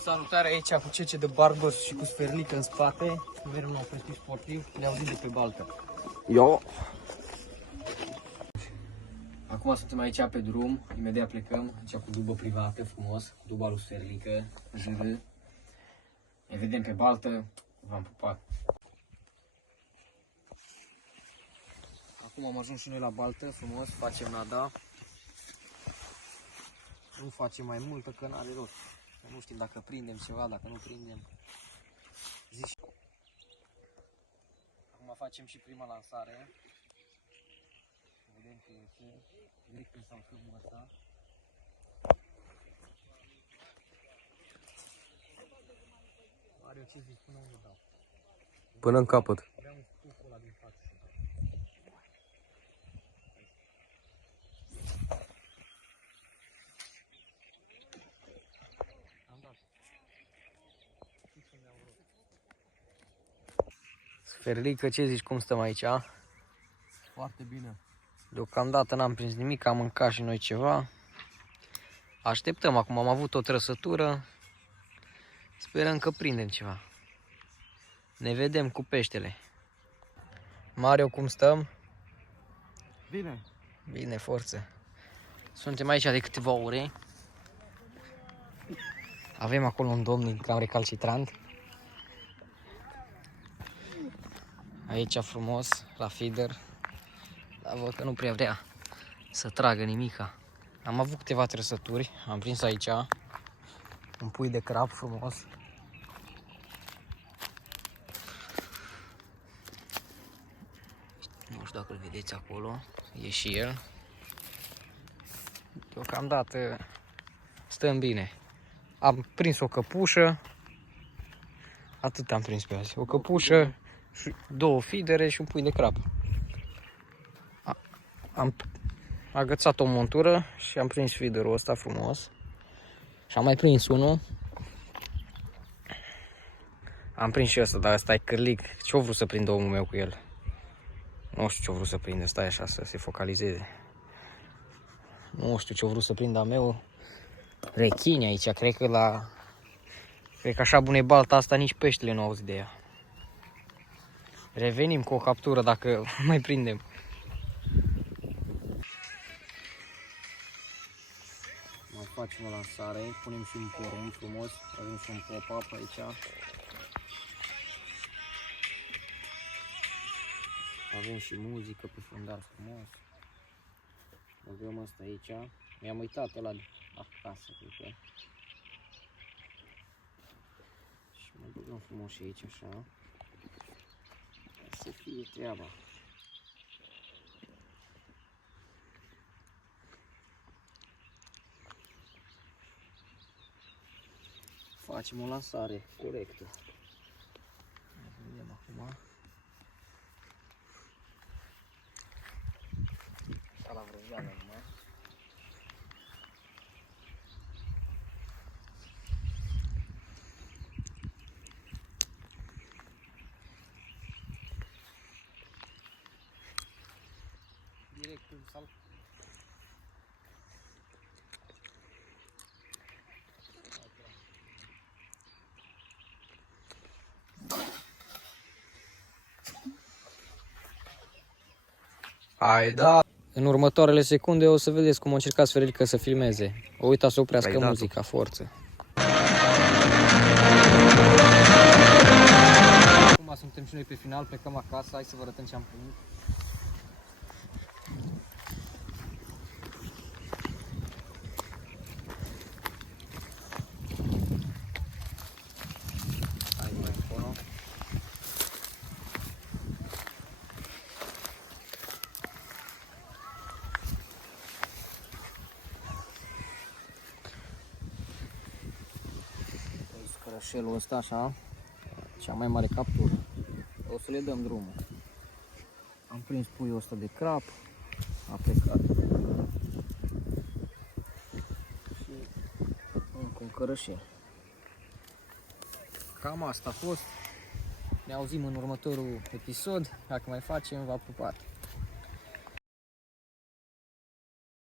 Salutare aici cu Cece de Barbos și cu Sferlică în spate. Mereu nou prestig sportiv, le auzit de pe baltă. Eu. Acum suntem aici pe drum, imediat plecăm, aici cu dubă privată, frumos, cu duba lui Sferlică, JR. Ne vedem pe baltă, v-am pupat. Acum am ajuns și noi la baltă, frumos, facem nada. Nu facem mai multă că n-are rost. Nu știm dacă prindem ceva, dacă nu prindem. Zici. Acum facem și prima lansare. Vedem că e direct în salfâmul ăsta. Are ce zici până unde dau. Până în capăt. Vreau un stucul ăla din față. Am dat. Sferlică, ce zici, cum stăm aici? Foarte bine. Deocamdată n-am prins nimic, am mâncat și noi ceva. Așteptăm, acum am avut o trăsătură. Sperăm că prindem ceva. Ne vedem cu peștele. Mario, cum stăm? Bine. Bine, forță. Suntem aici de câteva ore. Avem acolo un domn din cam recalcitrant. Aici frumos, la feeder. Dar văd că nu prea vrea să tragă nimica. Am avut câteva trăsături. Am prins aici un pui de crab frumos. Nu știu dacă îl vedeți acolo. E și el. Deocamdată stăm bine. Am prins o căpușă. Atât am prins pe azi. O căpușă, două fidere și un pui de crab. Am agățat o montură și am prins feederul ăsta frumos. Și am mai prins unul. Am prins și ăsta, dar ăsta e cârlig. Ce-o vrut să prindă omul meu cu el? Nu știu ce-o vrut să prindă, stai așa să se focalizeze. Nu știu ce-o vrut să prindă a meu. Rechini aici, cred că așa bune balta asta, nici peștele nu auzi de ea. Revenim cu o captură dacă mai prindem. Mai facem o lansare, punem și un porumb frumos, avem și un pop-up aici. Avem și muzică pe fundal frumos. Avem asta aici. Mi-am uitat ăla acasă, cred că. Și mai băgăm frumos și aici așa. Să fie treaba. Facem o lansare corectă. Vedem acum. Așa la vrăjeală numai. Direct în sal. Hai, da. În următoarele secunde o să vedeți cum a încercat Sferlică să filmeze. O uita să oprească muzica, forță. Acum suntem și noi pe final, plecăm acasă, hai să vă arătăm ce am primit. Hai mai încolo. Scărășelul ăsta așa, cea mai mare captură. O să le dăm drumul. Am prins puiul ăsta de crap, a plecat. Și încă un cărășel. Cam asta a fost. Ne auzim în următorul episod. Dacă mai facem, v-a pupat.